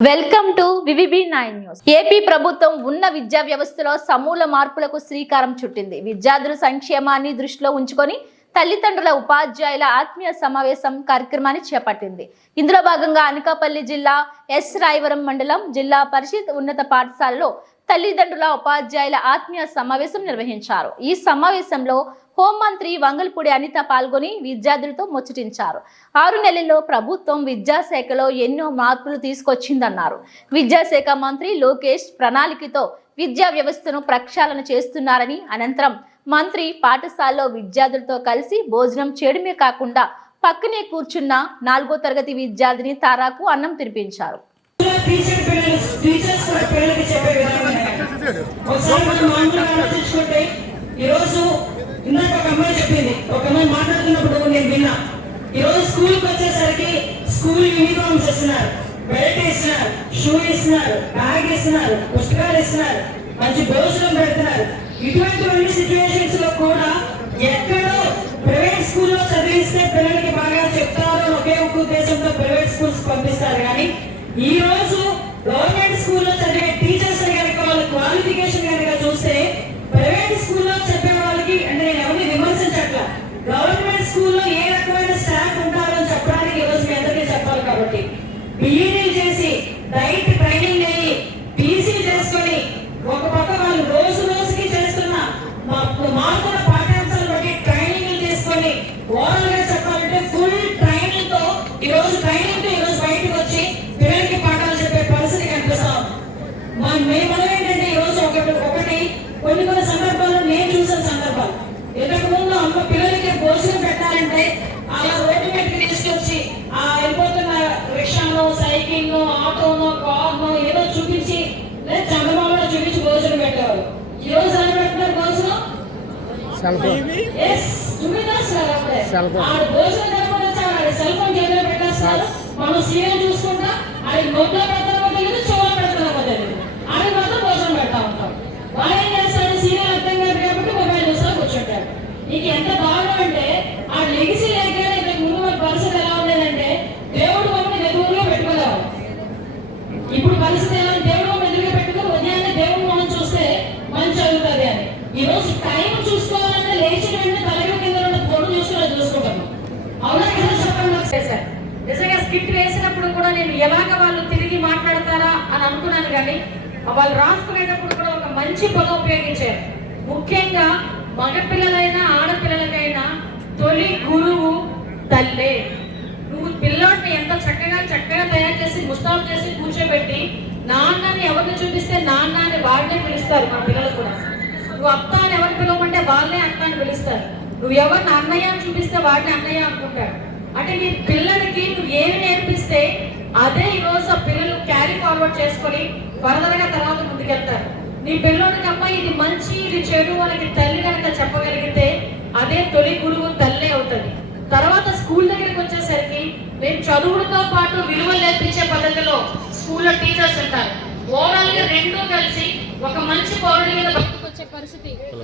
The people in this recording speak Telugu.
Welcome to VVB nine news AP ప్రభుత్వం ఉన్న విద్యా వ్యవస్థలో సమూల మార్పులకు శ్రీకారం చుట్టింది. విద్యార్థుల సంక్షేమాన్ని దృష్టిలో ఉంచుకొని తల్లిదండ్రుల ఉపాధ్యాయుల ఆత్మీయ సమావేశం కార్యక్రమాన్ని చేపట్టింది. ఇందులో భాగంగా అనకాపల్లి జిల్లా ఎస్ రాయవరం మండలం జిల్లా పరిషత్ ఉన్నత పాఠశాలలో తల్లిదండ్రుల ఉపాధ్యాయుల ఆత్మీయ సమావేశం నిర్వహించారు. ఈ సమావేశంలో హోంమంత్రి వంగల్పూడి అనిత పాల్గొని విద్యార్థులతో ముచ్చటించారు. ఆరు నెలల్లో ప్రభుత్వం విద్యాశాఖలో ఎన్నో మార్పులు తీసుకొచ్చిందన్నారు. విద్యాశాఖ మంత్రి లోకేష్ ప్రణాళికతో విద్యా వ్యవస్థను ప్రక్షాళన చేస్తున్నారని అనంతరం మంత్రి పాఠశాలలో విద్యార్థులతో కలిసి భోజనం చేయడమే కాకుండా పక్కనే కూర్చున్న నాలుగో తరగతి విద్యార్థిని తారాకు అన్నం తినిపించారు టీచర్ పిల్లలు టీచర్స్ కూడా పిల్లలకి చెప్పే విధానం ఉన్నాయి. ఒకసారి మనం మామూలుగా తీసుకుంటే ఈరోజు ఇందాక ఒక అమ్మాయి చెప్పింది. ఒక అమ్మాయి మాట్లాడుతున్నప్పుడు నేను విన్నా. ఈరోజు స్కూల్కి వచ్చేసరికి స్కూల్ యూనిఫామ్స్ ఇస్తున్నారు బెల్ట్ ఇస్తున్నారు షూ ఇస్తున్నారు బ్యాగ్ ఇస్తున్నారు పుస్తకాలు ఇస్తున్నారు మంచి భోజనం పెడుతున్నారు. ఇటువంటి సిచ్యువేషన్స్లో కూడా ఎక్కడో ప్రైవేట్ స్కూల్లో చదివిస్తే పిల్లలకి బాగా చెప్తారో ఒకే ఒక ఉద్దేశంతో ప్రైవేట్ స్కూల్స్ పంపిస్తారు. కానీ ఈ రోజు గవర్నమెంట్ స్కూల్లో చదివే టీచర్స్ కనుక వాళ్ళ క్వాలిఫికేషన్ కనుక చూస్తే ప్రైవేట్ స్కూల్లో చెప్పే వాళ్ళకి అంటే నేను ఎవరిని విమర్శించట్ల గవర్నమెంట్ స్కూల్లో ఏ రకమైన స్టాఫ్ ఉంటారో చెప్పడానికి ఈరోజు మీ అందరికీ చెప్పాలి కాబట్టి. బిఈడి చేసి డైట్ ట్రైనింగ్ అయ్యి పీసీ చేసుకొని ఒక పక్క వాళ్ళు రోజు రోజుకి చేస్తున్న మా- మారుతున్న పాఠ్యాంశాలు బట్టి ట్రైనింగ్ చేసుకొని ఓవరాల్గా చెప్పాలంటే ఫుల్ ట్రైనింగ్తో ఈ రోజు ట్రైనింగ్తో ఈ రోజు బయటకు వచ్చి పిల్లలకి పాఠాలు చెప్పే పరిస్థితి కనిపిస్తా ఉంది. మా మేము మనం ఏంటంటే ఈ రోజు ఒకటి ఒకటి కొన్ని కొన్ని సందర్భాల్లో నేను చూసిన సందర్భాలు ఇంతకు ముందు అమ్మ పిల్లలకి భోజనం పెట్టాలంటే అలా రోడ్డు మీదకి తీసుకొచ్చి ఆ వెళ్ళిపోతున్న రిక్షానో సైకిల్ ఆటోనో కార్నో ఏదో చూపించి లేదా చంద్రబాబులో చూపించి భోజనం పెట్టేవారు. ఈ రోజు ఎలా పెడుతున్నారు భోజనం సెల్ ఫోన్. Cell phone. భోజనం సెల్ ఫోన్ చేతిలో పెట్టేస్తున్నారు మనం సీరియల్ చూసుకుంటా ఆడి నోట్లో నీకు ఎంత దారుణం అంటే ఆ లెగిసి లేకనే ఇంతకు ముందు మన పరిస్థితి ఎలా ఉండేదంటే దేవుడు మమ్మల్ని నెదురులో పెట్టుకోలేవు. ఇప్పుడు పరిస్థితి ఎలా దేవుడు మమ్మల్ని ఎదురుగా పెట్టుకుని ఉదయాన్నే దేవుడు మనం చూస్తే మంచి అవుతుంది అని. ఈరోజు టైం చూసుకోవాలంటే లేచిన వెంటనే తలకి కింద ఉన్న పొడు చూసుకుని చూసుకుంటాను అవునా కదా చెప్పండి సార్ చేశారు నిజంగా స్కిట్ వేసినప్పుడు కూడా నేను ఎలాగ వాళ్ళు తిరిగి మాట్లాడతారా అని అనుకున్నాను కానీ వాళ్ళు రాసుకునేటప్పుడు కూడా ఒక మంచి పదం ఉపయోగించారు. ముఖ్యంగా మగపిల్లలైనా ఆడపిల్లలకైనా తొలి గురువు తల్లే. నువ్వు పిల్లోడిని ఎంత చక్కగా చక్కగా తయారు చేసి ముస్తాబు చేసి కూర్చోబెట్టి నాన్నని ఎవరిని చూపిస్తే నాన్న అని వాళ్ళనే పిలుస్తారు మా పిల్లలు కూడా. నువ్వు అత్త అని ఎవరు పిలవమంటే వాళ్ళే అత్త అని పిలుస్తారు. నువ్వు ఎవరిని అన్నయ్య అని చూపిస్తే వాడిని అన్నయ్య అనుకుంటారు. అంటే నీ పిల్లలకి నువ్వు ఏమి నేర్పిస్తే అదే ఈ రోజు ఆ పిల్లలు క్యారీ ఫార్వర్డ్ చేసుకొని ఫర్దర్గా తర్వాత ముందుకెళ్తారు. నీ పిల్లలకి అమ్మ ఇది మంచి ఇది చెడు వాళ్ళకి తల్లి కనుక చెప్పగలిగితే అదే తొలి గురువు తల్లే అవుతుంది. తర్వాత స్కూల్ దగ్గరికి వచ్చేసరికి మేము చదువులతో పాటు విలువలు నేర్పించే పద్ధతిలో స్కూల్లో టీచర్స్ ఉంటారు. ఓవరాల్గా రెండూ కలిసి ఒక మంచి పౌరుడి మీద బయటకు వచ్చే పరిస్థితి.